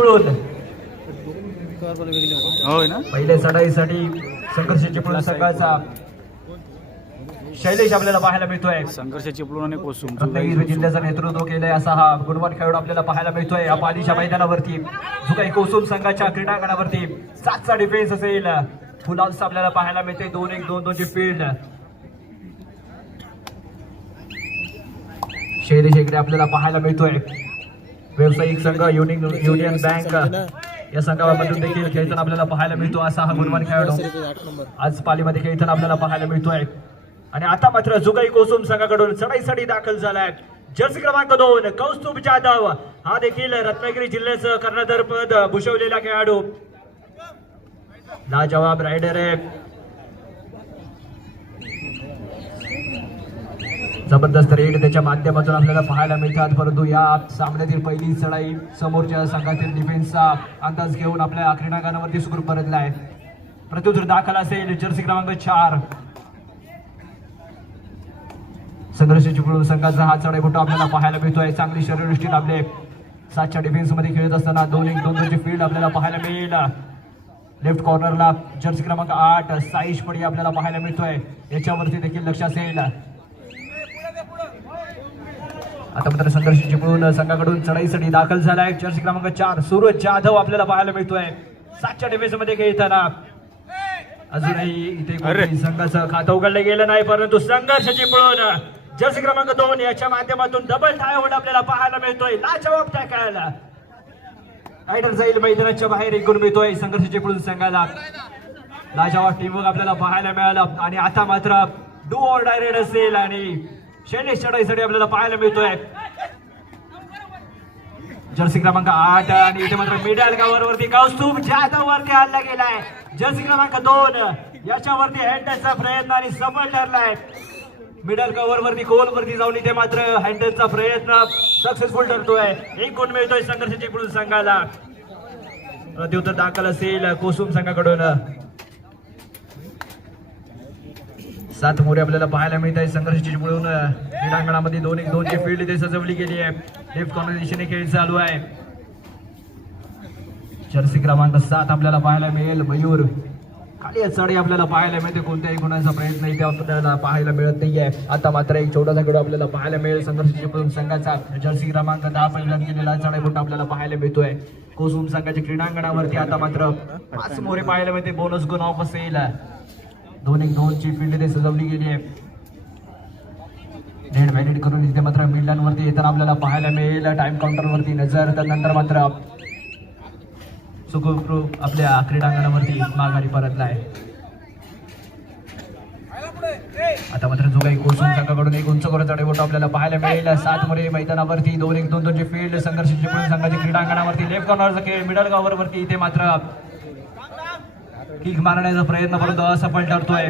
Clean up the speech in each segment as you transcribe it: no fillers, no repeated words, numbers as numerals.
चिपळूण होय ना. पहिल्या चढाईसाठी संघर्ष चिपळूण संघाचा शैलेश आपल्याला पाहायला मिळतोय. संघर्ष चिपळूण आणि कोसुम रत्नागिरी जिल्ह्याचं नेतृत्व केलंय असा हा गुणवान खेळाडू आपल्याला पाहायला मिळतोय. या पालीच्या मैदानावरती जुगाई कोसुम संघाच्या क्रीडांगणावरती 7चा डिफेन्स असेल. फुलाल्स आपल्याला पाहायला मिळते. 2-1 2-2 ची फील्ड. शैलेश इकडे आपल्याला पाहायला मिळतोय. व्यावसायिक संघ युनियन बँक या संघामधून देखील खेळताना आपल्याला पाहायला मिळतो असा हा गुणवान खेळाडू आज पालीमध्ये खेळताना आपल्याला पाहायला मिळतोय. आणि आता मात्र जुगाई कोसुम संघाकडून चढाईसाठी दाखल झालाय जर्सी क्रमांक 2 कौस्तुभ जाधव. हा देखील रत्नागिरी जिल्ह्याचं कर्णधार पद भूषवलेला खेळाडू लाजवाब रायडर आहे. जबरदस्त रेड त्याच्या माध्यमातून आपल्याला पाहायला मिळतात. परंतु या सामन्यातील पहिली चढाई समोरच्या संघातील डिफेन्सचा अंदाज घेऊन आपल्या क्रीडांगणावरती सुखरूप परतलाय. प्रत्युत्तर दाखल असेल जर्सी क्रमांक 4 संघर्ष चिपळूण संघाचा हा चढाईपटू आपल्याला पाहायला मिळतोय. चांगली शरीरदृष्टी लाभले. 7च्या डिफेन्स मध्ये खेळत असताना 2-1 2-2 ची फील्ड आपल्याला पाहायला मिळेल. लेफ्ट कॉर्नरला जर्सी क्रमांक 8 साईश पडी आपल्याला पाहायला मिळतोय. याच्यावरती देखील लक्ष असेल. आता मात्र संघर्ष चिपळूण संघाकडून चढाईसाठी दाखल झालाय जर्सी क्रमांक 4 सूरज जाधव आपल्याला पाहायला मिळतोय. 7च्या डिफेन्स मध्ये खेळताना अजूनही इथे संघाचं खातं उघडलं गेलं नाही. परंतु संघर्ष चिपळूण जर्सी क्रमांक 2 याच्या माध्यमातून डबल टायआउट आपल्याला पाहायला मिळतोय. लाजवाब टॅकल रायडर जाईल मैदानाच्या बाहेर एक गुण मिळतोय संघर्ष चिपळूण संघाला. लाजवाब टीमवर्क आपल्याला पाहायला मिळालं. आणि आता मात्र डू ऑर डाय रेड असेल आणि शैलेश चढाईसाठी आपल्याला पाहायला मिळतोय जर्सी क्रमांक 8 आणि इथे मात्र मिडल कव्हर वरती कौस्तुभ जाधव वरती हल्ला गेलाय. जर्सी क्रमांक 2 याच्यावरती हँडलचा प्रयत्न आणि सफल ठरलाय. मिडल कव्हर वरती खोल वरती जाऊन इथे मात्र हँडलचा प्रयत्न सक्सेसफुल ठरतोय. एक गुण मिळतोय संघर्ष चिपळूण संघाला. प्रत्युत्तर दाखल असेल कोसुम संघाकडून. 7 मोरे आपल्याला पाहायला मिळत आहे संघर्ष चिपळूण क्रीडांगणामध्ये. 2-1 2 ची फील्ड इथे सजवली गेली आहे. लेफ्ट कॉर्नर दिशेने खेळ चालू आहे. जर्सी क्रमांक 7 आपल्याला पाहायला मिळेल मयूर. खाली चढी आपल्याला पाहायला मिळते. कोणत्याही गुणांचा प्रयत्न इथे आपल्याला पाहायला मिळत नाहीये. आता मात्र एक छोटासा खेळ आपल्याला पाहायला मिळेल संघर्ष चिपळूण संघाचा. जर्सी क्रमांक 10 परिधान केलेला चढाईपटू आपल्याला पाहायला मिळतोय कोसुम संघाच्या क्रीडांगणावरती. आता मात्र 5 मोरे पाहायला मिळते. बोनस गुण ऑफ असेल. 2-1 2 ची फील्ड इथे सजवली गेली आहे. नेट व्हॅलिड करून इथे मात्र मिडलांवरती येताना आपल्याला पाहायला मिळेल. टाइम काउंटर वरती नजर. त्यानंतर मात्र सुखरूप आपल्या क्रीडांगणावरती माघारी परतलाय. आता मात्र जुगाई कोसुम संघाकडून एक उंच करून चढाईपटू आपल्याला पाहायला मिळेल. 7 मोरे मैदानावरती. 2-1 2 2 ची फील्ड संघर्ष चिपळूण संघाच्या क्रीडांगणावरती. लेफ्ट कॉर्नरचा खेळ मिडल कव्हर वरती. इथे मात्र किक मारण्याचा प्रयत्न परंतु असफल ठरतोय.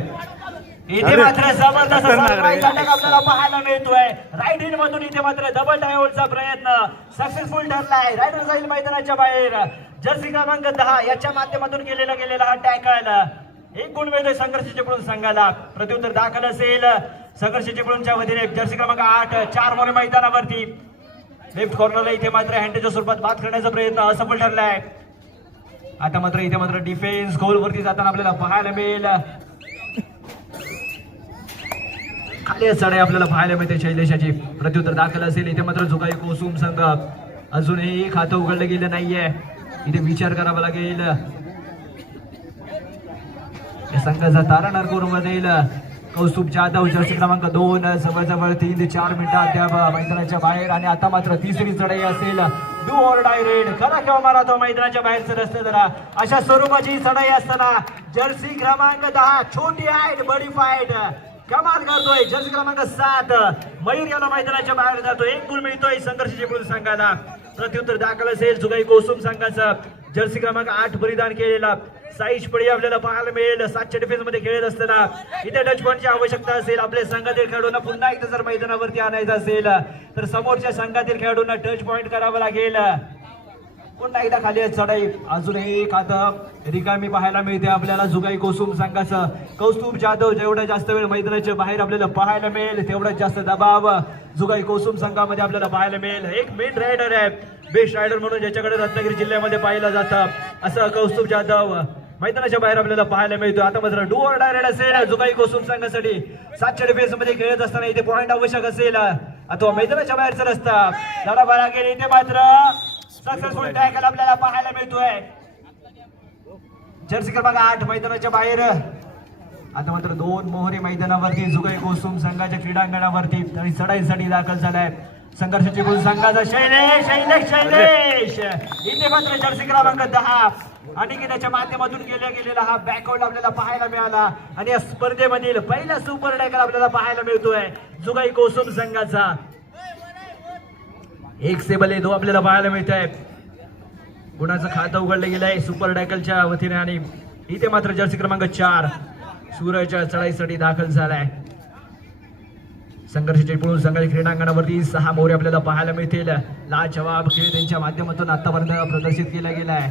इथे मात्र जबरदस्त आपल्याला पाहायला मिळतोय. राईट हँड मधून इथे मात्र डबल टायआउटचा प्रयत्न सक्सेसफुल ठरलाय. रायडर जाईल मैदानाच्या बाहेर. जर्सी क्रमांक 10 याच्या माध्यमातून गेलेला हा टॅकल. एक गुण मिळतोय संघर्ष चिपळूण संघाला. प्रत्युत्तर दाखल असेल संघर्ष चिपळूणच्या वतीने. जर्सी क्रमांक 8 4 मोरे मैदानावरती. लेफ्ट कॉर्नरला इथे मात्र हँडच्या स्वरूपात बाद करण्याचा प्रयत्न असफल ठरलाय. आता मात्र इथे मात्र डिफेन्स गोल वरती जाताना आपल्याला पाहायला मिळेल. खाली चढाई आपल्याला पाहायला मिळते शैलेशाची. प्रत्युत्तर दाखल असेल. इथे मात्र जुगाई कोसुम संघ अजूनही खातं उघडलं गेलं नाहीये. इथे विचार करावा लागेल. या संघाचा तारणहार करून देईल कौस्तुभ जाधव. जर्सी क्रमांक 2 जवळजवळ 3 ते 4 मिनिटात त्या मैदानाच्या बाहेर. आणि आता मात्र तिसरी चढाई असेल. Do or die red. खरा किंवा मारा तो मैदानाच्या बाहेरचं रस्ते जरा अशा स्वरूपाची चढाई असताना जर्सी क्रमांक 10 छोटी हाईट बडी फाईट कमाल करतोय. जर्सी क्रमांक 7 मयूर याला मैदानाच्या बाहेर जातो. एक गुण मिळतोय संघर्ष चिपळूण संघाला. प्रत्युत्तर दाखल असेल जुगाई कोसुम संघाचा. जर्सी क्रमांक 8 परिधान केलेला साईश पडी आपल्याला पाहायला मिळेल. 7च्या डिफेन्स मध्ये खेळत असताना इथे टच पॉईंटची आवश्यकता असेल. आपल्या संघातील खेळाडूंना पुन्हा एकदा जर मैदानावरती आणायचं असेल तर समोरच्या संघातील खेळाडूंना टच पॉईंट करावं लागेल. पुन्हा एकदा खाली आहे चढाई. अजूनही एक हात रिकामी पाहायला मिळते आपल्याला जुगाई कोसुम संघाचं. कौस्तुभ जाधव जेवढा जास्त वेळ मैदानाच्या बाहेर आपल्याला पाहायला मिळेल तेवढा जास्त दबाव जुगाई कोसुम संघामध्ये आपल्याला पाहायला मिळेल. एक मेन रायडर आहे, बेस्ट रायडर म्हणून ज्याच्याकडे रत्नागिरी जिल्ह्यामध्ये पाहिलं जातं असं कौस्तुभ जाधव मैदानाच्या बाहेर आपल्याला पाहायला मिळतो. आता मात्र डू ऑर डाय राईड असेल जुगाई कोसुम संघासाठी. 700 डिफेन्स मध्ये खेळत असताना इथे पॉइंट आवश्यक असेल अथवा मैदानाच्या बाहेरचा रस्ता लढा बाळा गेले. इथे मात्र सक्सेसफुल टॅकल आपल्याला पाहायला मिळतोय. जर्सी क्रमांक 8 मैदानाच्या बाहेर. आता मात्र 2 मोहरे मैदानावरती जुगाई कोसुम संघाच्या क्रीडांगणावरती आणि चढाईसाठी दाखल झालाय. संघर्षाची गुण संघाचा शैलेश इथे मात्र जर्सी क्रमांक 10 आणि त्याच्या माध्यमातून गेलेला हा बॅकआउट आपल्याला पाहायला मिळाला आणि या स्पर्धेमधील पहिला सुपर टॅकल आपल्याला पाहायला मिळतोय जुगाई कोसुम संघाचा. 1 से भले 2 आपल्याला पाहायला मिळत आहे. गुणाचं खातं उघडलं गेलंय सुपर टॅकलच्या वतीने आणि इथे मात्र जर्सी क्रमांक 4 सूरजच्या चढाईसाठी दाखल झालाय. संघर्षाचे पुढून संघाच्या क्रीडांगणावरती 6 मोहरे आपल्याला पाहायला मिळतील. लाजवाब खेळ त्यांच्या माध्यमातून आतापर्यंत प्रदर्शित केला गेलाय.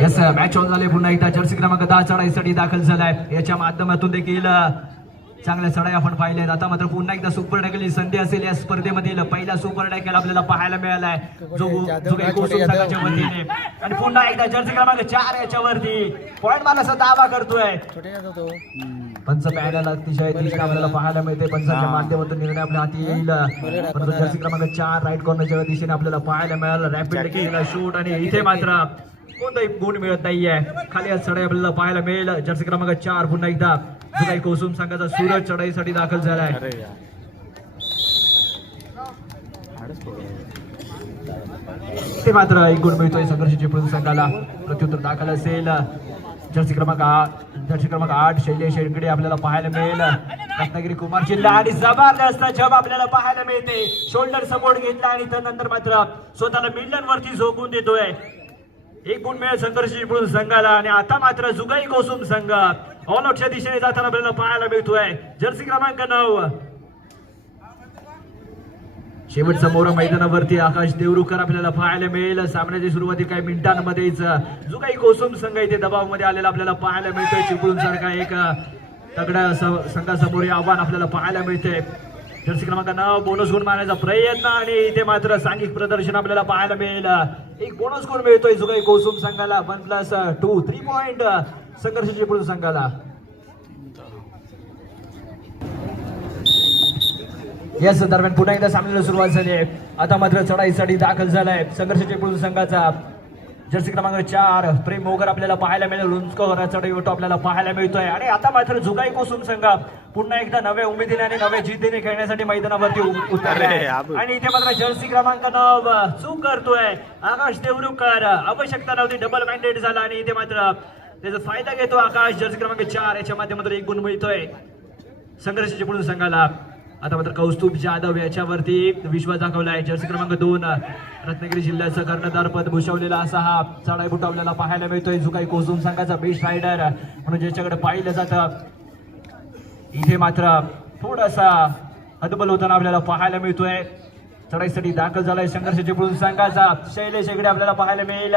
यस मॅच ऑन झाले. पुन्हा एकदा जर्सी क्रमांक 10 चढाईसाठी दाखल झालाय. याच्या माध्यमातून देखील चांगल्या चढाई आपण पाहिल्यात. आता मात्र पुन्हा एकदा सुपर टॅकलची संधी असेल या स्पर्धेमधील पहिला सुपर टॅकल आपल्याला पाहायला मिळालाय जुगाई कोसुम संघाच्या वतीने. आणि पुन्हा एकदा जर्सी क्रमांक 4 याच्यावरती पॉइंट मारण्याचा दावा करतोय. पंच पॅनल अतिशय तीक्ष्ण आपल्याला पाहायला मिळते. पंचाच्या माध्यमातून निर्णय आपल्या हाती येईल. परंतु जर्सी क्रमांक 4 राईट कॉर्नरच्या दिशेने आपल्याला पाहायला मिळालं. रॅपिड केलेला शूट आणि इथे मात्र कोणताही गुण मिळत नाहीये. खाली चढाई आपल्याला पाहायला मिळेल. जर्सी क्रमांक 4 पुन्हा एकदा जुगाई कोसुम संघाचा सूरज चढाईसाठी दाखल झालाय. ते मात्र एक गुण मिळतोय संघर्षाची पुढील संघाला. प्रत्युत्तर दाखल असेल. जर्सी क्रमांक 8 शैलेश शेळकडे आपल्याला पाहायला मिळेल. रत्नागिरी कुमार जिल्हा आणि जबरदस्त जब आपल्याला पाहायला मिळते. शोल्डर सपोर्ट घेतला आणि त्यानंतर मात्र स्वतःला मिडलर वरती झोकून देतोय. एक गुण मिळेल संघर्षाची पुढील संघाला. आणि आता मात्र जुगाई कोसुम संघ ऑल आउटच्या दिशेने जाताना आपल्याला पाहायला मिळतोय. जर्सी क्रमांक 9 शेवटचा मोहरा मैदानावरती आकाश देवरुकर आपल्याला पाहायला मिळेल. सामन्याच्या सुरुवाती काही मिनिटांमध्येच जुगाई कोसुम संघ इथे दबावामध्ये आलेला आपल्याला पाहायला मिळतोय. चिपळूण सारखा एक तगड्या संघासमोर आव्हान आपल्याला पाहायला मिळते. जर्सी क्रमांक 9 बोनस गुण मारण्याचा प्रयत्न आणि इथे मात्र सांघिक प्रदर्शन आपल्याला पाहायला मिळेल. एक बोनस गुण मिळतोय जुगाई कोसुम संघाला. 1+2 3 पॉइंट संघर्षाची पुढील संघाला. याच दरम्यान पुन्हा एकदा सामन्याला सुरुवात झाली आहे. आता मात्र चढाईसाठी दाखल झालाय संघर्षाची पुढील संघाचा. जर्सी क्रमांक 4 प्रेम मोगर आपल्याला पाहायला मिळेल. उंच चढाईवटो आपल्याला पाहायला मिळतोय. आणि आता मात्र जुगाई कोसुम संघ पुन्हा एकदा नव्या उमेदीने आणि नव्या जिद्दीने खेळण्यासाठी मैदानावरती उतरले. आणि इथे मात्र जर्सी क्रमांक 9 चूक करतोय आकाश देवरुकर. आवश्यकता नव्हती, डबल मॅन्डेट झाला आणि इथे मात्र त्याचा फायदा घेतो आकाश. जर्सी क्रमांक 4 याच्या माध्यमातून एक गुण मिळतोय संघर्षाची पुढील संघाला. आता मात्र कौस्तुभ जाधव याच्यावरती विश्वास दाखवलाय. जर्सी क्रमांक 2 रत्नागिरी जिल्ह्याचं कर्णधार पद भूषवलेला असा हा चढाईबुट आपल्याला पाहायला मिळतोय. जुगाई कोसुम संघाचा बेस्ट रायडर म्हणून ज्याच्याकडे पाहिलं जातं. इथे मात्र थोडासा हतबल होताना आपल्याला पाहायला मिळतोय. चढाईसाठी दाखल झालाय संघर्षाची पुढील संघाचा. शैलेश शेगडे आपल्याला पाहायला मिळेल.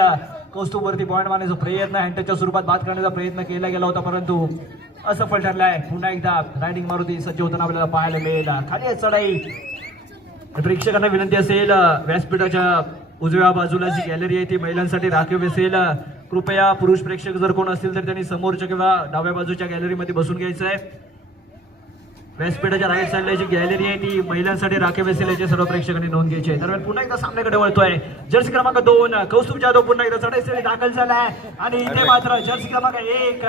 कौस्तुभ वरती पॉइंट मारण्याचा प्रयत्न हँटच्या स्वरूपात बाद करण्याचा प्रयत्न केला गेला होता परंतु असफल ठरलाय. पुन्हा एकदा रायडिंग मारुती सज्ज होताना आपल्याला पाहायला मिळेल. खाली चढाई. प्रेक्षकांना विनंती असेल व्यासपीठाच्या उजव्या बाजूला जी गॅलरी आहे ती महिलांसाठी राखीव असेल. कृपया पुरुष प्रेक्षक जर कोण असतील तर त्यांनी समोरच्या किंवा डाव्या बाजूच्या गॅलरीमध्ये बसून घ्यायचं आहे. व्यासपीठाच्या राईट साईडला जी गॅलरी आहे ती महिलांसाठी राखीव असेल याची सर्व प्रेक्षकांनी नोंद घ्यायची आहे. दरम्यान पुन्हा एकदा सामन्याकडे वळतोय. जर्सी क्रमांक 2 कौस्तुभ जाधव पुन्हा एकदा चढाईसाठी दाखल झालाय. आणि इथे मात्र जर्सी क्रमांक 1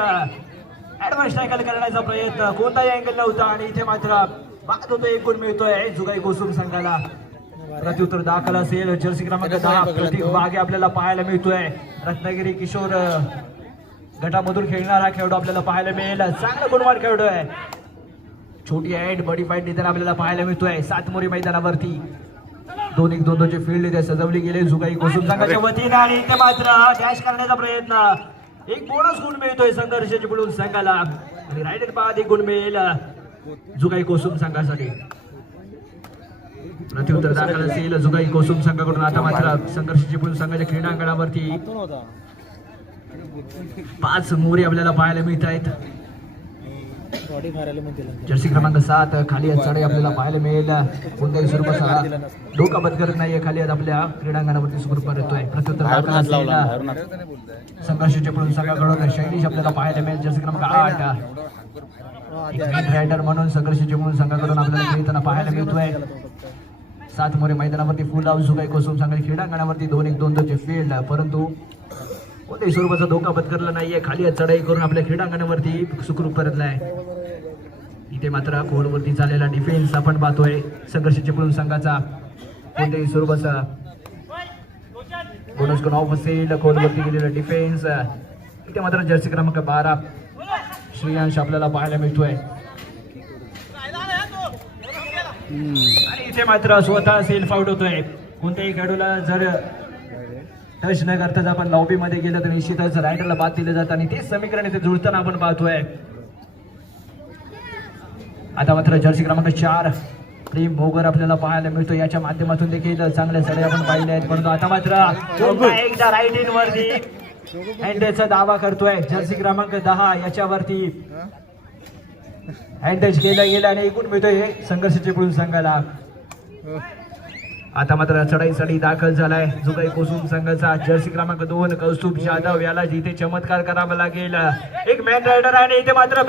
ऍडव्हान्स टॅकल करण्याचा प्रयत्न कोणताही अँगल नव्हता आणि इथे मात्र बाद होतो. एक गुण मिळतोय जुगाई कोसुम संघाला. प्रत्युत्तर दाखल असेल. जर्सी क्रमांक 10 प्रतीक वाघे आपल्याला पाहायला मिळतोय. रत्नागिरी किशोर गटामधून खेळणारा खेळाडू आपल्याला पाहायला मिळेल. चांगला गुणवान खेळाडू आहे. छोटी हाईट बडी फाईट देताना आपल्याला पाहायला मिळतोय. 7 मोरी मैदानावरती 2-1-2 ची फील्ड इथे सजवली गेली जुगाई कोसुम संघाच्या वतीने आणि इथे मात्र डॅश करण्याचा प्रयत्न. एक बोनस गुण मिळतोय संघर्ष चिपळूण संघाला आणि रायडर बाद एक गुण मिळेल जुगाई कोसुम संघासाठी. प्रत्युत्तर दाखल असेल जुगाई कोसुम संघाकडून. आता मात्र संघर्ष चिपळूण संघाच्या क्रीडांगणावरती 5 मोरी आपल्याला पाहायला मिळत आहेत. जर्सी क्रमांक 7 खाली चढाई आपल्याला पाहायला मिळेल. कोणत्याही स्वरूपाचा धोका पत्करत नाहीये. खाली आपल्या क्रीडांगणावरती स्वरूपात येतोय. प्रत्युत्तर दाखल असेल संघर्ष चिपळूण संघाकडून शैलीश आपल्याला पाहायला मिळेल. जर्सी क्रमांक 8 रायडर म्हणून संघर्ष चिपळूण संघाकडून आपल्याला खेळताना पाहायला मिळतोय. 7 मोरे मैदानावरती फुल हाऊस जुगाई कोसुम संघाच्या क्रीडांगणावरती 2-1-2 ची फील्ड. परंतु कोणत्याही स्वरूपाचा धोका पत्करला नाहीये. खाली चढाई करून आपल्या क्रीडांगणावरती सुखरूप परतलाय. इथे मात्र खोलवरती चाललेला डिफेन्स आपण पाहतोय संघर्ष चिपळूण संघाचा. कोणत्याही स्वरूपाचा बोनस गुण ऑफ असेल. खोलवरती गेलेला डिफेन्स. इथे मात्र जर्सी क्रमांक 12 श्रेयांश आपल्याला पाहायला मिळतोय. आणि इथे मात्र स्वतः सेल्फ आउट होतोय. कोणत्याही खेळाडूला जर टच न करताच आपण लॉबी मध्ये गेलं तर निश्चितच रायडरला बाद दिलं जातं आणि ते समीकरण इथे जुळताना आपण पाहतोय. आता मात्र जर्सी क्रमांक 4 प्रेम भोगर आपल्याला पाहायला मिळतो. याच्या माध्यमातून देखील चांगल्या सडे आपण पाहिले आहेत. परंतु आता मात्र एकदा राईट इन वरती हँडचा दावा करतोय जर्सी क्रमांक 10 याच्यावरती. हँडच केला गेला आणि एकूण मिळतोय संघर्ष चिपळूण संघाला. आता मात्र चढाई दाखल झालाय जुगाई कोसुम संघाचा. जर्सी क्रमांक 2 कौस्तुभ जाधव याला जिथे चमत्कार करावा लागेल. एक मॅन रायडर आहे. इथे मात्र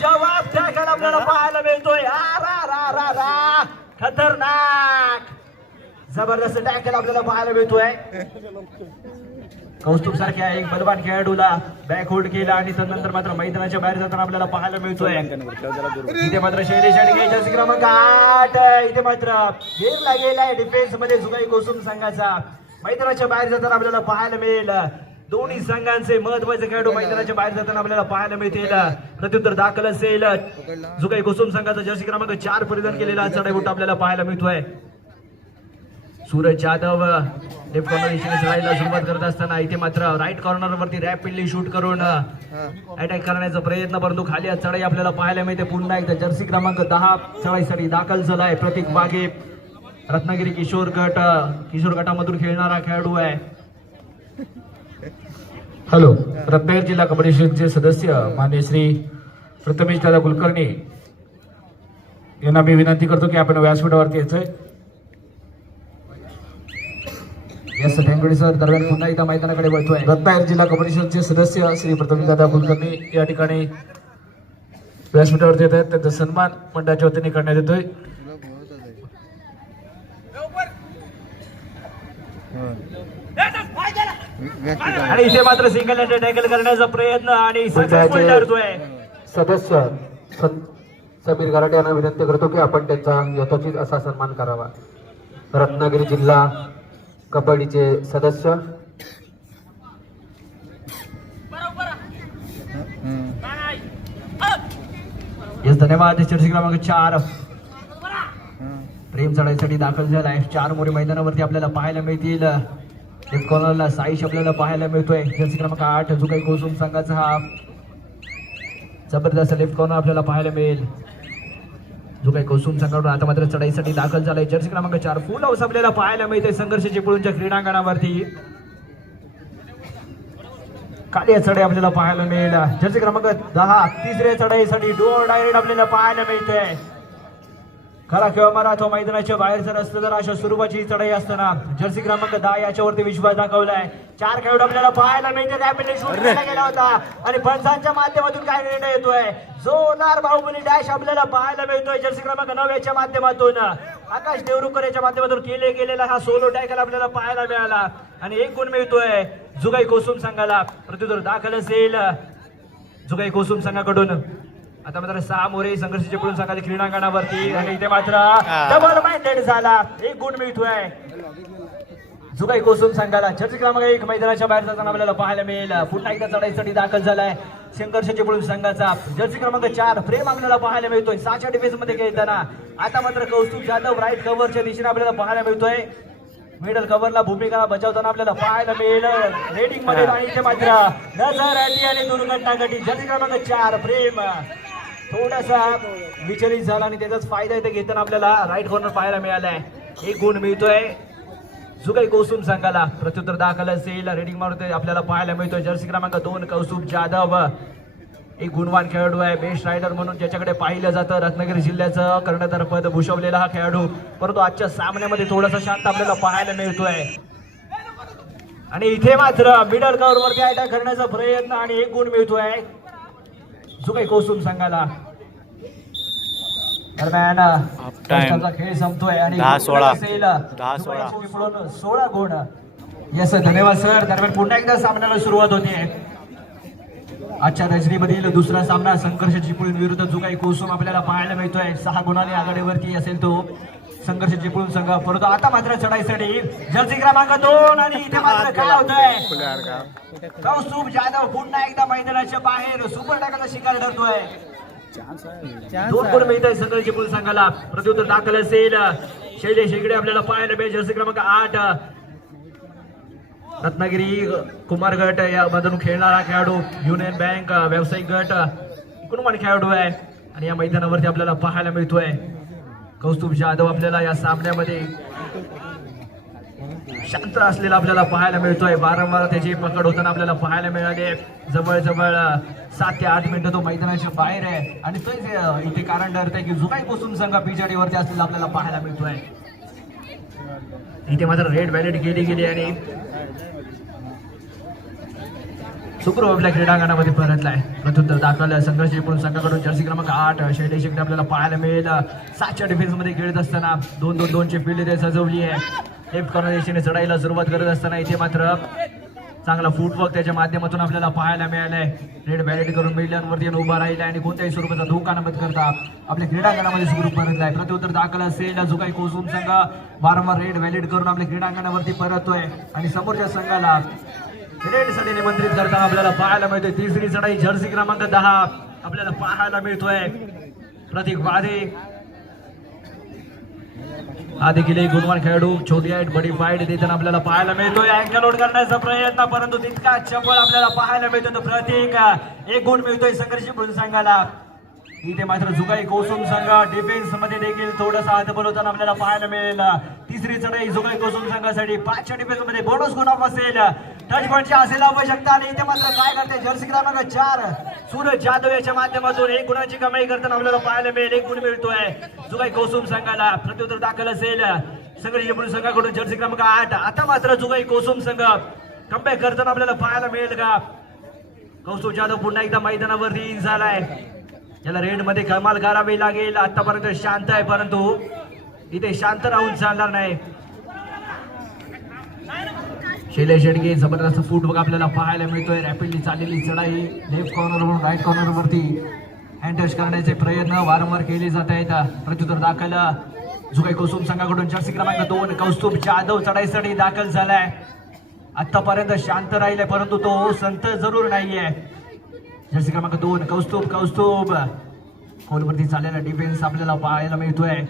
जवाब टॅकल आपल्याला पाहायला मिळतोय. खतरनाक जबरदस्त टॅकल आपल्याला पाहायला मिळतोय. कौस्तुभ सारख्या एक बलवान खेळाडूला बॅक होल्ड केला आणि त्यानंतर मात्र मैदानाच्या बाहेर जाताना आपल्याला पाहायला मिळतोय. इथे मात्र शैलेश आणि जर्सी क्रमांक 8 इथे मात्र घेरला गेलाय डिफेन्स मध्ये जुगाई कोसुम संघाचा. मैदानाच्या बाहेर जाताना आपल्याला पाहायला मिळेल. दोन्ही संघांचे महत्वाचे खेळाडू मैदानाच्या बाहेर जाताना आपल्याला पाहायला मिळतील. प्रत्युत्तर दाखल असेल जुगाई कोसुम संघाचा. जर्सी क्रमांक 4 परिधान केलेला चढाईबोट आपल्याला पाहायला मिळतोय. सूरज जाधव लेफ्ट कॉर्नर दिशेने चढायला सुरुवात करत असताना इथे मात्र राईट कॉर्नर वरती रॅपिडली शूट करून अटॅक करण्याचा प्रयत्न. परंतु खाली चढाई आपल्याला पाहायला मिळते. पुन्हा एकदा जर्सी क्रमांक 10 चढाईसाठी दाखल झालाय प्रतीक बागे. रत्नागिरी किशोर गटामधून खेळणारा खेळाडू आहे. हॅलो, रत्नागिरी जिल्हा कबड्डी परिषदेचे सदस्य मान्य श्री प्रथमेश दादा कुलकर्णी यांना मी विनंती करतो की आपण व्यासपीठावरती यायचंय. Yes thank you sir. दरम्यान पुन्हा एकदा मैदानाकडे वळतोय. रत्नागिरी जिल्हा कबड्डी परिषदेचे सदस्य श्री प्रथमेश दादा कुलकर्णी या ठिकाणी व्यासपीठावरती येत आहेत. त्यांचा सन्मान मंडळाच्या वतीने करण्यात येतोय. आणि इथे मात्र सिंगल हँडेड टॅकल करण्याचा प्रयत्न आणि सक्सेसफुल ठरतोय. सदस्य समीर गराटे यांना विनंती करतो की आपण त्यांचा यथोचित असा सन्मान करावा. रत्नागिरी जिल्हा कबड्डीचे सदस्य येस धन्यवाद. जर्सी क्रमांक 4 प्रेम चढाईसाठी दाखल झालाय. 4 मोरी मैदानावरती आपल्याला पाहायला मिळतील. लेफ्ट कॉर्नरला साईश आपल्याला पाहायला मिळतोय. जर्सी क्रमांक 8 जुगाई कोसुम संघाचा हा जबरदस्त लेफ्ट कॉर्नर आपल्याला पाहायला मिळेल. जुगाई कोसुम संघाकडून आता मात्र चढाईसाठी दाखल झालाय. जर्सी क्रमांक 4 फुल हाऊस आपल्याला पाहायला मिळते संघर्ष चिपळूणच्या क्रीडांगणावरती. खाली चढाई आपल्याला पाहायला मिळेल. जर्सी क्रमांक 10 तिसऱ्या चढाईसाठी डोर डायरेक्ट आपल्याला पाहायला मिळते. खरा किंवा मारा तो मैदानाच्या बाहेर जर असलं तर अशा स्वरूपाची चढाई असताना जर्सी क्रमांक 10 याच्यावरती विश्वास दाखवलाय. 4 खेळाडू आपल्याला पाहायला मिळते. रॅपिडली शूट केला गेला होता आणि पंचांच्या माध्यमातून काय निर्णय येतोय. जोरदार बाहुबली डॅश आपल्याला पाहायला मिळतोय. जर्सी क्रमांक 9 याच्या माध्यमातून आकाश देवरुकर याच्या माध्यमातून गेलेला हा सोलो टॅकल आपल्याला पाहायला मिळाला आणि 1 गुण मिळतोय जुगाई कोसुम संघाला. प्रत्युत्तर दाखल असेल जुगाई कोसुम संघाकडून. आता मात्र 6 मोरे संघर्ष चिपळूण संघाच्या क्रीडांगणावरती आणि इथे मात्र डबल माइंडेड झाला. 1 गुण मिळतोय जुगाई कोसुम संघाला. जर्सी क्रमांक 1 मैदानाच्या बाहेर जाताना आपल्याला पाहायला मिळेल. पुन्हा एकदा चढाईसाठी दाखल झालाय संघर्ष चिपळूण संघाचा जर्सी क्रमांक 4 प्रेम आपल्याला पाहायला मिळतोय 6च्या डिफेन्स मध्ये खेळताना. आता मात्र कौस्तुभ जाधव राईट कव्हरच्या दिशेने आपल्याला पाहायला मिळतोय. मिडल कव्हरला भूमिका बजावताना आपल्याला पाहायला मिळेल रेडिंग मध्ये. आणि इथे मात्र नजर आली आणि दुर्घटनाघटी. जर्सी क्रमांक 4 प्रेम थोडासा विचलित झाला आणि त्याचाच फायदा इथे घेताना आपल्याला राईट कॉर्नर पाहायला मिळालाय. 1 गुण मिळतोय जुगाई कौसुम संघाला. प्रत्युत्तर दाखल असेल रेडिंग मारतोय आपल्याला पाहायला मिळतोय जर्सी क्रमांक 2 कौस्तुभ जाधव. एक गुणवान खेळाडू आहे, बेस्ट रायडर म्हणून ज्याच्याकडे पाहिलं जातं. रत्नागिरी जिल्ह्याचं कर्णधार पद भूषवलेला हा खेळाडू, परंतु आजच्या सामन्यामध्ये थोडासा शांत आपल्याला पाहायला मिळतोय. आणि इथे मात्र मिडल कव्हर वरती अटॅक करण्याचा प्रयत्न आणि 1 गुण मिळतोय जुगाई कौसुम संघाला. दरम्यान फर्स्ट खेळ संपतोय आणि 16 गुण. यस धन्यवाद सर. दरम्यान पुन्हा एकदा सामन्याला सुरुवात होते. आजच्या रजनीमधील दुसरा सामना संघर्ष चिपळूण विरुद्ध जुगाई कौसुम आपल्याला पाहायला मिळतोय. 6 गुणांनी आघाडीवरती असेल तो संघर्ष चिपळूण संघ, परंतु आता मात्र चढाईसाठी जर्सी क्रमांक 2 आणि इथे मात्र काय होतंय कौस्तुभ जाधव पुन्हा एकदा मैदानाच्या बाहेर सुपर टॅकलचा शिकार ठरतोय. 2 गुण मिळत आहे संघर्ष चिपळूण संघाला. प्रत्युत्तर दाखल असेल शैलेश हेगडे आपल्याला पाहायला मिळेल जर्सी क्रमांक 8 रत्नागिरी कुमार गट या मधून खेळणारा खेळाडू. युनियन बँक व्यावसायिक गट गुणवान खेळाडू आहे आणि या मैदानावरती आपल्याला पाहायला मिळतोय कौस्तुभ जाधव. आपल्याला या सामन्यामध्ये शांत असलेला आपल्याला पाहायला मिळतोय. वारंवार त्याची पकड होताना आपल्याला पाहायला मिळाले. जवळजवळ 7 ते 8 मिनिटं तो मैदानाच्या बाहेर आहे आणि तोच इथे कारण ठरतंय की जुगाई कौसुम संघ पिछाडी वरती असलेला आपल्याला पाहायला मिळतोय. इथे मात्र रेड व्हॅलेट गेली आणि सुखरूप आपल्या क्रीडांगणामध्ये परतलाय. प्रत्युत्तर दाखल संघर्ष चिपळूण संघाकडून जर्सी क्रमांक 8 शैलेश हेगडे आपल्याला पाहायला मिळेल. 7च्या डिफेन्स मध्ये खेळत असताना 2-2-2ची फील्ड इथे सजवली आहे. लेफ्ट कॉर्नर दिशेने चढाईला सुरुवात करत असताना इथे मात्र चांगला फुटवर्क त्याच्या माध्यमातून आपल्याला पाहायला मिळालंय. रेड व्हॅलेट करून मिडलँडवरती उभा राहिला आणि कोणत्याही स्वरूपाचा धोका नमत करता आपल्या क्रीडांगणामध्ये सुखरूप परतलाय. प्रत्युत्तर दाखल असेल जुगाई कौसुम संघ वारंवार रेड व्हॅलेट करून आपल्या क्रीडांगणावरती परततोय आणि समोरच्या संघाला रेडसाठी निमंत्रित करताना आपल्याला पाहायला मिळतोय. तिसरी चढाई जर्सी क्रमांक 10 आपल्याला पाहायला मिळतोय. प्रतीक वादे हा देखील एक गुणवान खेळाडू. छोटी हाईट बडी फाईट देताना आपल्याला पाहायला मिळतोय. अँकल लोड करण्याचा प्रयत्न, परंतु तितका चपळ आपल्याला पाहायला मिळतोय. प्रतीक 1 गुण मिळतोय संघर्ष चिपळूण संघाला. इथे मात्र जुगाई कौसुम संघ डिफेन्स मध्ये देखील थोडासा हातबल होताना आपल्याला पाहायला मिळेल. तिसरी चढाई जुगाई कौसुम संघासाठी 5च्या डिफेन्स मध्ये बोनस गुण असेल. टच पॉईंटची असेल आवश्यकता आणि इथे मात्र काय करते जर्सी क्रमांक 4 सूरज जाधव याच्या माध्यमातून 1 गुणाची कमाई करताना आपल्याला पाहायला मिळेल. 1 गुण मिळतोय जुगाई कौसुम संघाला. प्रत्युत्तर दाखल असेल संघर्ष चिपळूण संघाकडून जर्सी क्रमांक 8. आता मात्र जुगाई कौसुम संघ कमबॅक करताना आपल्याला पाहायला मिळेल का. कौस्तुभ जाधव पुन्हा एकदा मैदानावरती इन झालाय. याला रेड मध्ये कमाल करावी लागेल. आतापर्यंत शांत आहे, परंतु इथे शांत राहून चालणार नाही. शैलेश शेडगे जबरदस्त फुटवर्क आपल्याला पाहायला मिळतोय. रॅपिडली चाललेली चढाई लेफ्ट कॉर्नरवरून राईट कॉर्नर वरती हँड टच करण्याचे प्रयत्न वारंवार केले जात आहेत. प्रत्युत्तर दाखल जुगाई कौसुम संघाकडून जर्सी क्रमांक 2 कौस्तुभ जाधव चढाईसाठी दाखल झालाय. आतापर्यंत शांत राहिले, परंतु तो संत जरूर नाहीये. जर्सी क्रमांक 2 कौस्तुभ खोलवरती चाललेला डिफेन्स आपल्याला पाहायला मिळतोय.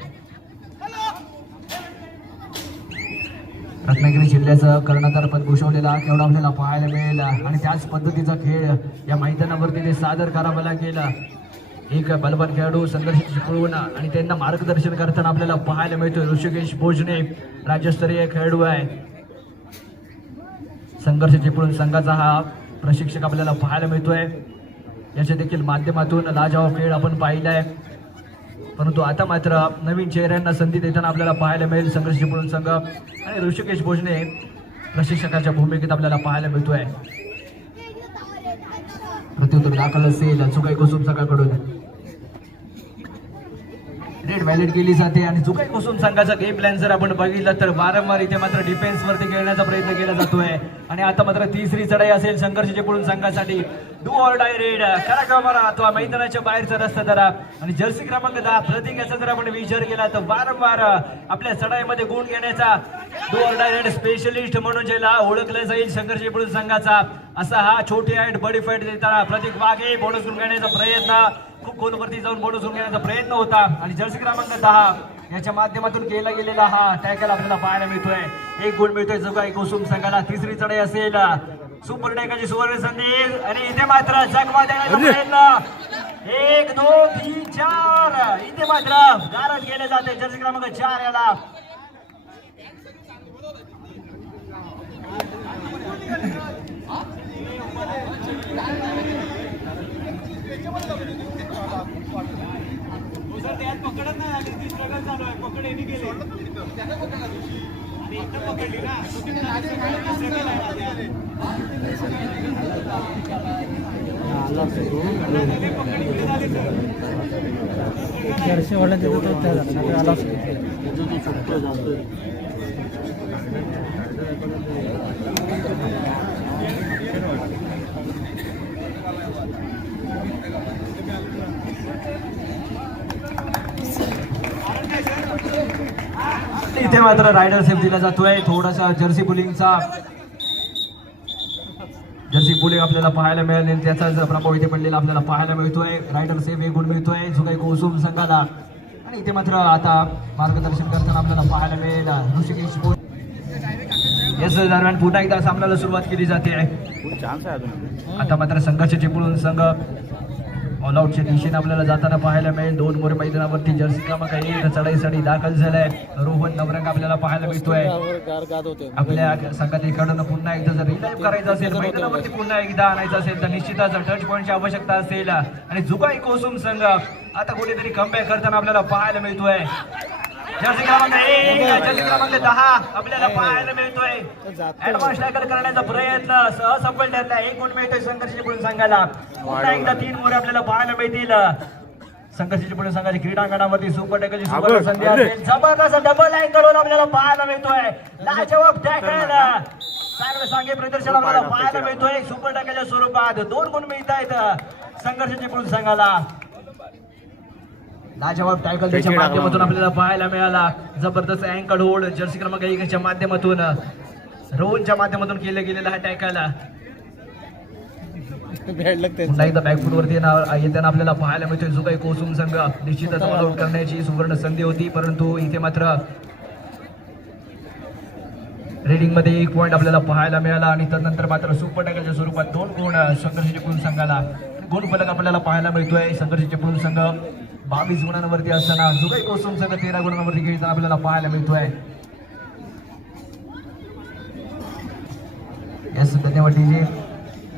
रत्नागिरी जिल्ह्याचं कर्णधार पद भूषवलेला खेळाडू आपल्याला पाहायला मिळेल आणि त्याच पद्धतीचा खेळ या मैदानावरती ते सादर करावा लागेल. एक बलवान खेळाडू संघर्ष चिपळूण आणि त्यांना मार्गदर्शन करताना आपल्याला पाहायला मिळतोय ऋषिकेश भोजने. राज्यस्तरीय खेळाडू आहे. संघर्ष चिपळूण संघाचा हा प्रशिक्षक आपल्याला पाहायला मिळतोय. याच्या देखील माध्यमातून लाजवाब खेळ आपण पाहिलाय, परंतु आता मात्र नवीन चेहऱ्यांना संधी देताना आपल्याला पाहायला मिळेल संघर्ष चिपळूण संघ आणि ऋषिकेश भोजने प्रशिक्षकाच्या भूमिकेत आपल्याला पाहायला मिळतोय. प्रत्युत्तर दाखल असेल जुगाई कौसुम संघाकडून. रेड व्हॅलिड केली जाते. आणि जो काही कोसुम संघाचा गेम प्लॅन जर आपण बघितलं तर वारंवार इथे मात्र डिफेन्स वरती खेळण्याचा प्रयत्न केला जातोय. आणि आता मात्र तिसरी चढाई असेल संघर्ष चिपळूण संघासाठी. डू ऑर डाय रेड, करा किंवा मारा अथवा मैदानाच्या बाहेरचा रस्ता धरा. आणि जर्सी क्रमांक 10 प्रतीक याचा जर आपण विचार केला तर वारंवार आपल्या चढाईमध्ये गुण घेण्याचा do or die red specialist म्हणून ज्याला ओळखलं जाईल संघर्ष चिपळूण संघाचा, असा हा छोटी हाईट बडी फाईट देताना प्रतीक वाघे बोनस गुण घेण्याचा प्रयत्न, खूप खोलवरती जाऊन बोनस गुण घेण्याचा प्रयत्न होता. आणि जर्सी क्रमांक 10 याच्या माध्यमातून केला गेलेला हा टॅकल आपल्याला पाहायला मिळतोय. एक गुण मिळतोय जो काही कोसुम संघाला. तिसरी चढाई असेल सुपर टॅकलची सुवर्ण संधी. आणि इथे मात्र जगवा देण्याचा प्रयत्न 1 2 3 4 इथे मात्र गारद केले जाते जर्सी क्रमांक 4 याला. इथे मात्र रायडर सेफ दिला जातोय. थोडासा जर्सी पुलिंगचा आपल्याला पाहायला मिळेल आणि त्याचा प्रभाव इथे पडलेला आपल्याला पाहायला मिळतोय. रायडर सेफ एक गुण मिळतोय जो काही कोसुम संघाला. आणि इथे मात्र आता मार्गदर्शन करताना आपल्याला पाहायला मिळेल ऋषिकेश याच दरम्यान पुन्हा एकदा सामन्याला सुरुवात केली जाते. चान्स आहे अजून. आता मात्र संघर्ष चिपळूण संघ ऑल आउटच्या दिशेने आपल्याला जाताना पाहायला मिळेल. 2 मोरे मैदानावरती जर्सी क्रमांक 1 चढाईसाठी दाखल झालाय रोहन नवरंग आपल्याला पाहायला मिळतोय. आपल्या संघाकडून पुन्हा एकदा जर रिलाईव्ह करायचं असेल, मैदानावरती पुन्हा एकदा आणायचं असेल तर निश्चितच टच पॉईंटची आवश्यकता असेल. आणि जुगाई कोसुम संघ आता कुठेतरी कमबॅक करताना आपल्याला पाहायला मिळतोय. जर्सी क्रमांक 1 जर्सी क्रमांक 10 आपल्याला पाहायला मिळतोय. ऍडव्हान्स टॅकल करण्याचा प्रयत्न असफल ठरला. 1 गुण मिळतोय संघर्ष चिपळूण संघाला. पुन्हा एकदा 3 मोरे आपल्याला पाहायला मिळतील. संघर्ष चिपळूण संघाची क्रीडांगणावरती सुपर टॅकलची सुपर संधी असेल. जबरदस्त डबल अँगलवर आपल्याला पाहायला मिळतोय. लाजवाब टॅकल चांगलं सांगे प्रदर्शन आपल्याला पाहायला मिळतोय. सुपर टॅकलच्या स्वरूपात 2 गुण मिळत आहेत संघर्ष चिपळूण संघाला. लाजवाब टॅकल त्याच्या माध्यमातून आपल्याला पाहायला मिळाला. जबरदस्त अँकल होल्ड जर्सी क्रमांक 1 च्या माध्यमातून रोहनच्या माध्यमातून केलं गेलेला हा टॅकल. पुन्हा एकदा बॅकफुट वरती येताना आपल्याला पाहायला मिळतोय जो काही कोसुम संघ. निश्चितच ऑल आउट करण्याची सुवर्ण संधी होती, परंतु इथे मात्र रेडिंग मध्ये 1 पॉईंट आपल्याला पाहायला मिळाला. आणि त्यानंतर मात्र सुपर टॅकलच्या स्वरूपात 2 गुण संघर्ष चिपळूण संघाला. गुण फलक आपल्याला पाहायला मिळतोय. संघर्ष चिपळूण संघ 22 गुणांवरती असताना जो काही कोसुम संघ 13 गुणांवरती खेळताना आपल्याला पाहायला मिळतोय. यस धन्यवाद डीजे.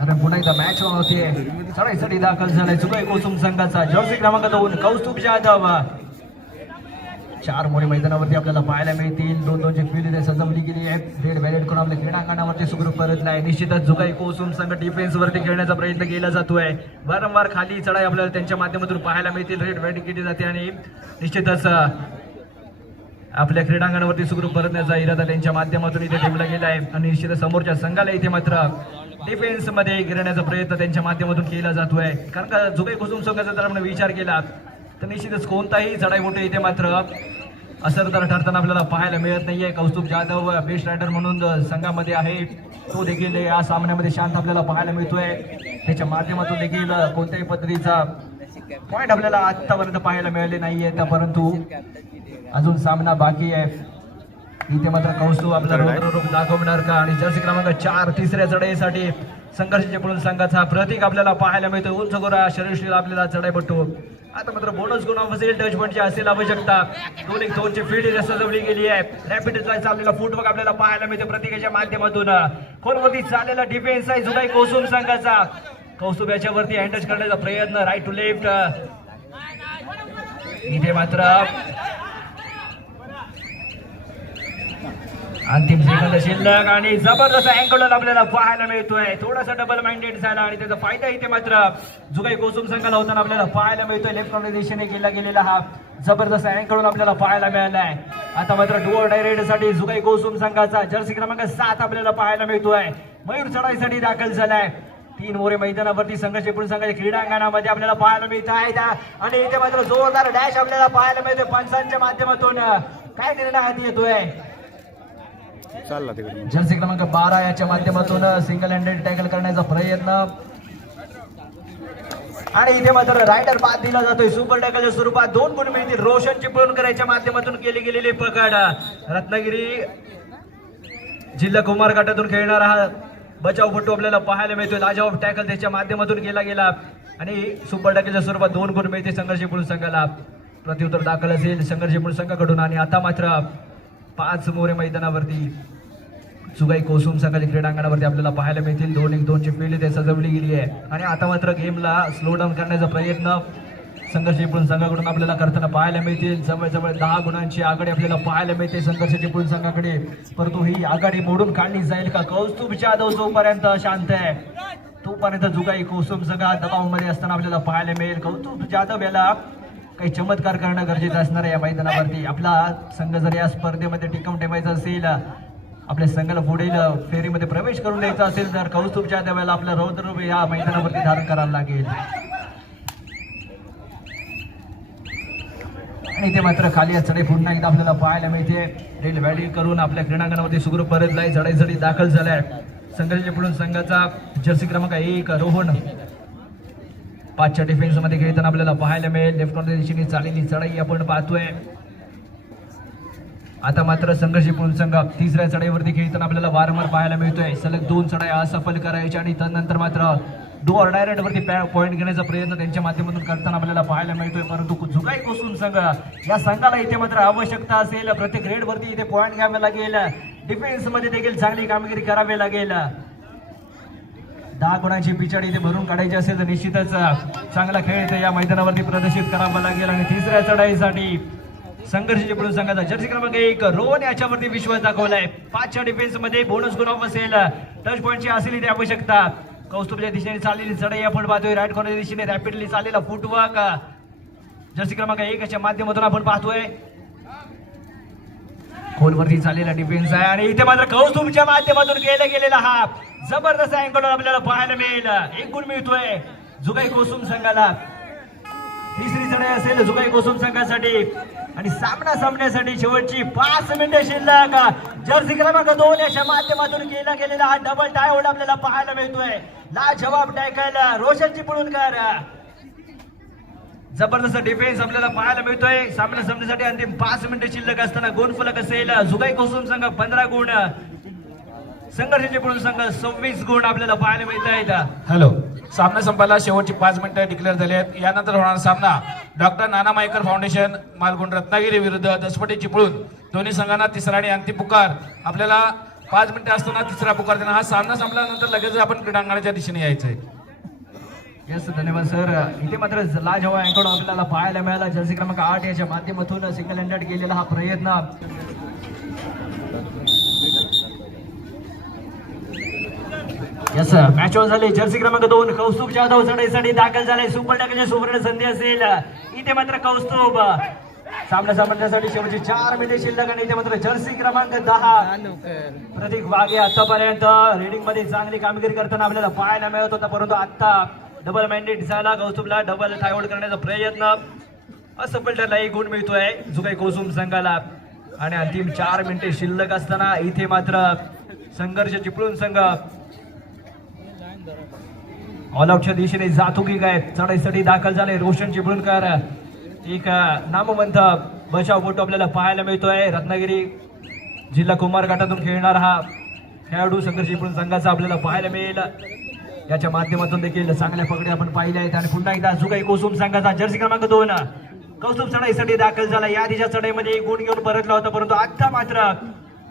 आणि पुन्हा एकदा मॅच होते चढाईसाठी दाखल झालाय जो काही कोसुम संघाचा जर्सी क्रमांक 2 कौस्तुभ जाधव. 4 मोरे मैदानावरती आपल्याला पाहायला मिळतील. 2-2ची फील्ड इथे सजवली गेली आहे. रेड व्हॅलेट करून आपल्या क्रीडांगणावरती सुखरूप परतलाय. निश्चितच जो काही कोसुम संघ डिफेन्स वरती खेळण्याचा प्रयत्न केला जातोय. वारंवार खाली चढाई आपल्याला त्यांच्या माध्यमातून पाहायला मिळतील. रेड व्हॅलेट केली जाते आणि निश्चितच आपल्या क्रीडांगणावरती सुखरूप परतण्याचा इरादा त्यांच्या माध्यमातून इथे ठेवला गेला आहे. आणि निश्चितच समोरच्या संघाला इथे मात्र डिफेन्स मध्ये गिरण्याचा प्रयत्न त्यांच्या माध्यमातून केला जातोय. कारण का जो काही कोसुम संघाचा जर आपण विचार केला तर निश्चितच कोणताही चढाई मोठे इथे मात्र असरदार ठरताना आपल्याला पाहायला मिळत नाहीये. कौस्तुभ जाधव बेस्ट रायडर म्हणून संघामध्ये आहे. तो देखील या सामन्यामध्ये शांत आपल्याला पाहायला मिळतोय. त्याच्या माध्यमातून देखील कोणत्याही पद्धतीचा पॉईंट आपल्याला आतापर्यंत पाहायला मिळाले नाहीये. परंतु अजून सामना बाकी आहे. इथे मात्र कौस्तुभ आपला रूप दाखवणार का. आणि जर्सी क्रमांक 4 तिसऱ्या चढाईसाठी संघर्ष चिपळूण संघाचा प्रतीक आपल्याला पाहायला मिळतोय. उंच गोरा शरीरशील आपल्याला चढाईपटू. आता मात्र बोनस गुण असेल टच पॉईंटची असेल आवश्यकता. 2-1-2ची फील्ड सजवली गेली आहे. रॅपिड चाललेला फुटवर्क आपल्याला पाहायला मिळते प्रतीकाच्या माध्यमातून. खोलवरती चाललेला डिफेन्स आहे जो काही कोसुम संघाचा. कौस्तुभ याच्यावरती हँडटच करण्याचा प्रयत्न राईट टू लेफ्ट. इथे मात्र अंतिम सेकंद शिल्लक आणि जबरदस्त अँगल आपल्याला पाहायला मिळतोय. थोडासा डबल माइंडेड झाला आणि त्याचा फायदा इथे मात्र जुगाई कोसुम संघाला होताना आपल्याला पाहायला मिळतोय. लेफ्ट कॉर्नर दिशेने केला गेलेला हा जबरदस्त अँगल आपल्याला पाहायला मिळालाय. आता मात्र डुअर डायरेक्ट साठी जुगाई कोसुम संघाचा जर्सी क्रमांक 7 आपल्याला पाहायला मिळतोय. मयूर चढाईसाठी दाखल झालाय. 3 मोरे मैदानावरती संघर्ष पूर्ण संघाच्या क्रीडांगणामध्ये आपल्याला पाहायला मिळत आहेत आणि इथे मात्र जोरदार डॅश आपल्याला पाहायला मिळतोय पंचांच्या माध्यमातून. काय निर्णय हाती येतोय चालला तिकडे. जर्सी क्रमांक 12 याच्या माध्यमातून सिंगल हँडेड टॅकल करण्याचा प्रयत्न आणि इथे मात्र रायडर बाद दिला जातोय. सुपर टॅकलच्या स्वरूपात 2 गुण मिळतील. रोशन चिपळूणकर याच्या माध्यमातून केली गेलेली पकड. रत्नागिरी जिल्हा कुमार गटातून खेळणारा हा बचावपटू आपल्याला पाहायला मिळतोय. लाजवाब टॅकल त्याच्या माध्यमातून केला गेला आणि सुपर टॅकलच्या स्वरूपात 2 गुण मिळते संघर्ष चिपळूण संघाला. प्रत्युत्तर दाखल असेल संघर्ष चिपळूण संघाकडून आणि आता मात्र 5 मोरे मैदानावरती जुगाई कोसुम संघाच्या क्रीडांगणावरती आपल्याला पाहायला मिळतील. 2-1-2 ची फील्ड इथे सजवली गेली आहे आणि आता मात्र गेमला स्लो डाऊन करण्याचा प्रयत्न संघर्ष चिपळूण संघाकडून आपल्याला करताना पाहायला मिळतील. जवळजवळ 10 गुणांची आघाडी आपल्याला पाहायला मिळते संघर्ष चिपळूण संघाकडे. परंतु ही आघाडी मोडून काढली जाईल का? कौस्तुभ जाधव जोपर्यंत शांत आहे तोपर्यंत जुगाई कोसुम संघ दबावामध्ये असताना आपल्याला पाहायला मिळेल. कौस्तुभ जाधव याला काही चमत्कार करणं गरजेचं असणार आहे या मैदानावरती. आपला संघ जर या स्पर्धेमध्ये टिकवून ठेवायचा असेल, आपल्या संघाला पुढील फेरीमध्ये प्रवेश करून द्यायचा असेल तर कौस्तुभ जाधव याला आपलं रौद्र या मैदानावरती धारण करावं लागेल. आणि ते मात्र खाली चढाई पुन्हा एकदा आपल्याला पाहायला मिळते. रेल व्हॅली करून आपल्या क्रीडांगणामध्ये सुखरूप परतलाय. चढाईसाठी दाखल झालाय संघर्ष चिपळूण संघाचा जर्सी क्रमांक 1 रोहन. 5च्या डिफेन्स मध्ये खेळताना आपल्याला पाहायला मिळेल. लेफ्ट कॉर्नर दिशेने चाललेली चढाई आपण पाहतोय. आता मात्र संघर्ष चिपळूण संघ 3ऱ्या चढाईवरती खेळताना आपल्याला वारंवार पाहायला मिळतोय. सलग 2 चढाई असफल करायच्या आणि त्यानंतर मात्र डोअर डायरेक्ट वरती पॉईंट घेण्याचा प्रयत्न त्यांच्या माध्यमातून करताना आपल्याला पाहायला मिळतोय. परंतु जुगाई कोसुम संघ या संघाला इथे मात्र आवश्यकता असेल. प्रत्येक ग्रेड वरती इथे पॉईंट घ्यावे लागेल. डिफेन्स मध्ये देखील चांगली कामगिरी करावी लागेल. 10 गुणांची पिछाडी इथे भरून काढायची असेल तर निश्चितच चांगला खेळ इथे या मैदानावरती प्रदर्शित करावा लागेल. आणि 3ऱ्या चढाईसाठी संघर्ष चिपळूण संघाचा जर्सी क्रमांक 1 रोहन याच्यावरती विश्वास दाखवलाय. 5च्या डिफेन्स मध्ये बोनस गुण असेल. टच पॉईंटची असेल इथे आवश्यकता. कौस्तुभच्या दिशेने चाललेली चढाई आपण पाहतोय. राईट कॉर्नर दिशेने रॅपिडली चाललेला फुटवर्क जर्सी क्रमांक 1 याच्या माध्यमातून आपण पाहतोय. खोलवरती चाललेला डिफेन्स आहे आणि इथे मात्र कौस्तुभच्या माध्यमातून केला गेलेला हा जबरदस्त अँगल आपल्याला पाहायला मिळेल. 1 गुण मिळतोय जुगाई कोसुम संघाला. 3री चढाई असेल जुगाई कोसुम संघासाठी आणि सामना संपण्यासाठी शेवटची 5 मिनिटे शिल्लक. जर्सी क्रमांक 2 याच्या माध्यमातून केला गेलेला हा डबल टाय होल्ड आपल्याला पाहायला मिळतोय. लाजवाब टॅकल रोशन चिपळूणकर. जबरदस्त डिफेन्स आपल्याला पाहायला मिळतोय. सामना संपण्यासाठी अंतिम 5 मिनिटे शिल्लक असताना गुणफलक असेल जुगाई कोसुम संघ 15 गुण, संघर्ष चिपळूण संघ 26 गुण आपल्याला पाहायला मिळत आहेत. हॅलो, सामना संपायला शेवटची 5 मिनिटं डिक्लेअर झाली आहेत. यानंतर होणारा सामना डॉक्टर नाना मायकर फाउंडेशन मालगुण रत्नागिरी विरुद्ध दसपटे चिपळूण. दोन्ही संघांना 3रा आणि अंतिम पुकार. आपल्याला 5 मिनिटं असताना 3रा पुकार देणार. हा सामना संपल्यानंतर लगेच आपण क्रीडांगणाच्या दिशेने यायचंय. यस, धन्यवाद सर. इथे मात्र लाजवाब अँगल आपल्याला पाहायला मिळाला. जर्सी क्रमांक 8 याच्या माध्यमातून सिंगल हँडेड केलेला हा प्रयत्न. यस, मॅच ऑन झाली. जर्सी क्रमांक 2 कौस्तुभ जाधव चढाईसाठी दाखल झाले. सुपर टॅकलची सुवर्ण संधी असेल. इथे मात्र कौस्तुभ सामना सामन्यासाठी शेवटची 4 मिनिटे शिल्लक आणि इथे मात्र जर्सी क्रमांक 10 प्रतीक वाघे आतापर्यंत रीडिंग मध्ये चांगली कामगिरी करताना आपल्याला पाहायला मिळत होता. परंतु आता डबल मॅन्डेट झाला. कौस्तुभला डबल टायहोल्ड करण्याचा प्रयत्न असफल ठरला. 1 गुण मिळतोय जुगाई कोसुम संघाला आणि अंतिम 4 मिनिटे शिल्लक असताना इथे मात्र संघर्ष चिपळूण संघ ऑल आउटच्या दिशेने जातो की काय. चढाईसाठी दाखल झाले रोशन चिपळूणकर. एक नामवंत बचावपटू आपल्याला पाहायला मिळतोय. रत्नागिरी जिल्हा कुमार गटातून खेळणारा हा खेळाडू संघर्ष चिपळूण संघाचा आपल्याला पाहायला मिळेल. याच्या माध्यमातून देखील चांगल्या पकडी आपण पाहिल्या आहेत. आणि पुन्हा एकदा जुगाई कोसुम संघाचा जर्सी क्रमांक 2 कौस्तुभ चढाईसाठी दाखल झाला. या आधीच्या चढाईमध्ये 1 गुण घेऊन परतला होता. परंतु आता मात्र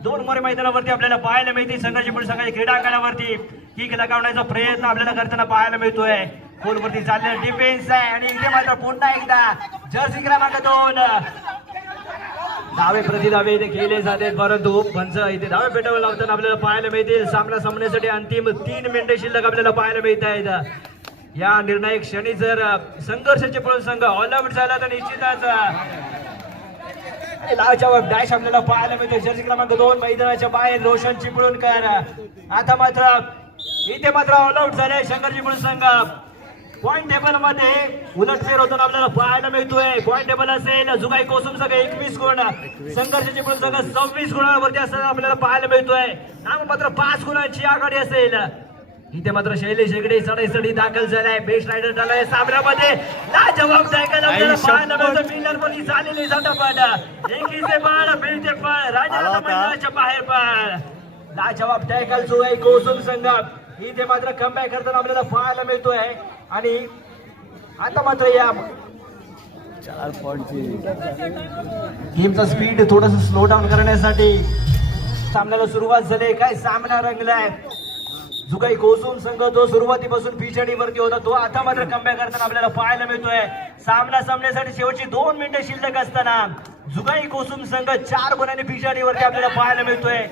2 मोरे मैदानावरती आपल्याला पाहायला मिळते. संघर्ष चिपळूण संघाच्या क्रीडांगणावरती किक लगावण्याचा प्रयत्न आपल्याला करताना पाहायला मिळतोय. गोलवरती चाललेला डिफेन्स आहे आणि इथे मात्र पुन्हा एकदा जर्सी क्रमांक 2 डावे प्रतिडावे इथे केले जाते, परंतु पंच इथे डावे पेटावर लावताना आपल्याला पाहायला मिळतील. सामना संपण्यासाठी अंतिम 3 मिनिटे शिल्लक आपल्याला पाहायला मिळत आहेत. या निर्णायक क्षणी जर संघर्षाचे पळून संघ ऑल आउट झाला तर निश्चितच लावच्या डॅश आपल्याला पाहायला मिळते. जर्सी क्रमांक 2 मैदानाच्या बाहेर रोशन चिपळूणकर. आता मात्र इथे मात्र ऑल आउट झाले शंकर चिपळूण संघ. पॉइंट टेबल मध्ये उलटफेर होताना आपल्याला पाहायला मिळतोय. पॉइंट टेबल असेल जुगाई कोसुम संघ 21 गुण, संघर्ष चिपळूण संघ 26 गुणांवरती असताना आपल्याला पाहायला मिळतोय. मात्र 5 गुणांची आघाडी असेल. इथे मात्र शैलेश हेगडे चढाईसाठी दाखल झालाय. बेस्ट रायडर झालाय सामन्यामध्ये. लाजवाब टॅकल आपल्याला पाहायला मिळतं. फिल्डर मध्ये झालेली झटापट. एकीचे बाळ मिळते पण राजा मैदानाच्या बाहेर पण लाजवाब टॅकल जुगाई कोसुम संघ. इथे मात्र कमबॅक करताना आपल्याला पाहायला मिळतोय. आणि आता मात्र या गेमचा स्पीड थोडस स्लो डाऊन करण्यासाठी सामन्याला सुरुवात झाली. काय सामना रंगलाय. जुगाई कोसुम संघ जो सुरुवातीपासून पिछाडीवरती होता तो आता मात्र कमबॅक करताना आपल्याला पाहायला मिळतोय. सामना संपण्यासाठी शेवटची 2 मिनिटं शिल्लक असताना जुगाई कोसुम संघ 4 गुणांनी पिछाडीवरती आपल्याला पाहायला मिळतोय.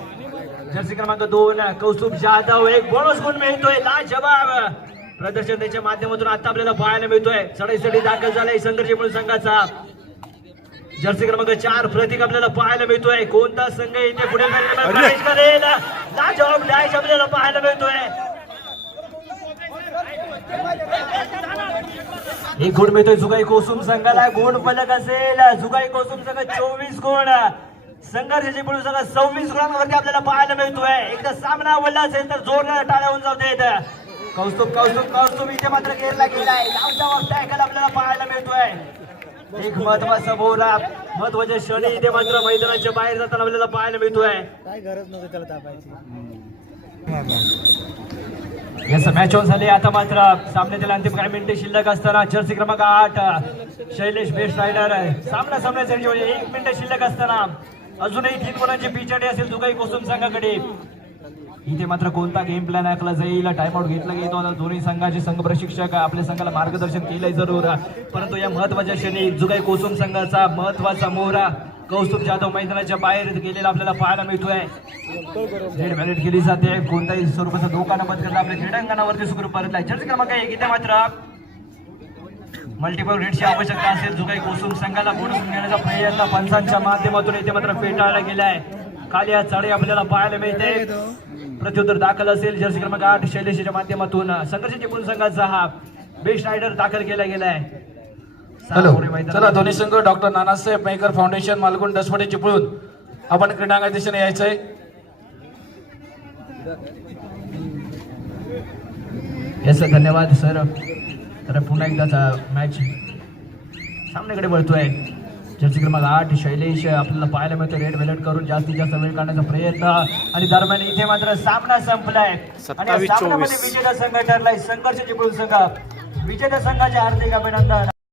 जर्सी क्रमांक 2 कौस्तुभ जाधव एक बोनस गुण मिळतोय. लाजवाब प्रदर्शन त्याच्या माध्यमातून आता आपल्याला पाहायला मिळतोय. चढाईसाठी दाखल झालाय संघर्ष चिपळूण संघाचा जर्सी क्रमांक 4 प्रतीक आपल्याला पाहायला मिळतोय. कोणता संघ इथे पुढे प्रवेश करेल. लाजवाब डॅश आपल्याला पाहायला मिळतोय. एक गुण मिळतोय जुगाई कोसुम संघाला. गुण फलक असेल जुगाई कोसुम संघ 24 गुण, संघर्ष चिपळूण संघ 26 गुणांवरती आपल्याला पाहायला मिळतोय. एकदा सामना वल्ला असेल तर जोरदार टाळ्या होऊन जाऊ देत. कौस्तुभ इथे मात्र गेरला गेलाय. लाजवाब टॅकल आपल्याला पाहायला मिळतोय. एक महत्वाचा बोला महत्वाच्या क्षणी इथे मात्र मैदानाच्या बाहेर जाताना आपल्याला पाहायला मिळतोय. काय गरज नव्हती त्याला तापायची. याच मॅच ऑन झाले. आता मात्र सामन्यातील अंतिम काही मिनिटे शिल्लक असताना जर्सी क्रमांक 8 शैलेश बेस्ट रायडर सामना संपण्यासाठी 1 मिनिट शिल्लक असताना अजूनही 3 गुणांची पिछाडी असेल जुगाई कोसुम संघाकडे. इथे मात्र कोणता गेम प्लॅन आखला जाईल, टाइम आउट घेतला गेला. दोन्ही संघाचे संघ प्रशिक्षक आपल्या संघाला मार्गदर्शन केलंय जरूर, परंतु या महत्वाच्या क्षणी जुगाई कोसुम संघाचा महत्वाचा मोहरा कौस्तुभ जाधव मैदानाच्या बाहेर गेलेला आपल्याला पाहायला मिळतोय. रेड व्हॅलेट केली जाते. कोणताही स्वरूपाचा धोका न पत्करता आपल्या क्रीडांगणावरती सुखरूप परतलाय. जर्सी क्रमांक 1 इथे मात्र मल्टिपल रेडची आवश्यकता असेल जुगाई कोसुम संघाला बोनस घेण्याचा प्रयत्न पंचांच्या माध्यमातून इथे मात्र फेटाळला गेलाय. खाली या चढे आपल्याला पाहायला मिळते. प्रत्युत्तर दाखल असेल जर्सी क्रमांक 8 शैलेशच्या माध्यमातून संघर्ष चिपळूण संघाचा हा बेस्ट रायडर दाखल केला गेलाय. चला दोन्ही संघ डॉक्टर नानासाहेब मयेकर फाउंडेशन मालगुण दसपटे चिपळूण आपण क्रीडांगण दिशेने यायचंय. येस धन्यवाद सर. तर पुन्हा एकदा मॅच सामन्याकडे वळतोय. जर्सी क्रमांक 8 शैलेश आपल्याला पाहायला मिळतो. रेड व्हॅलेट करून जास्तीत जास्त वेळ काढण्याचा प्रयत्न आणि दरम्यान इथे मात्र सामना संपलाय आणि सामन्यामध्ये विजेता संघ ठरलाय संघर्ष चिपळूण संघ. विजेता संघाचे हार्दिक अभिनंदन.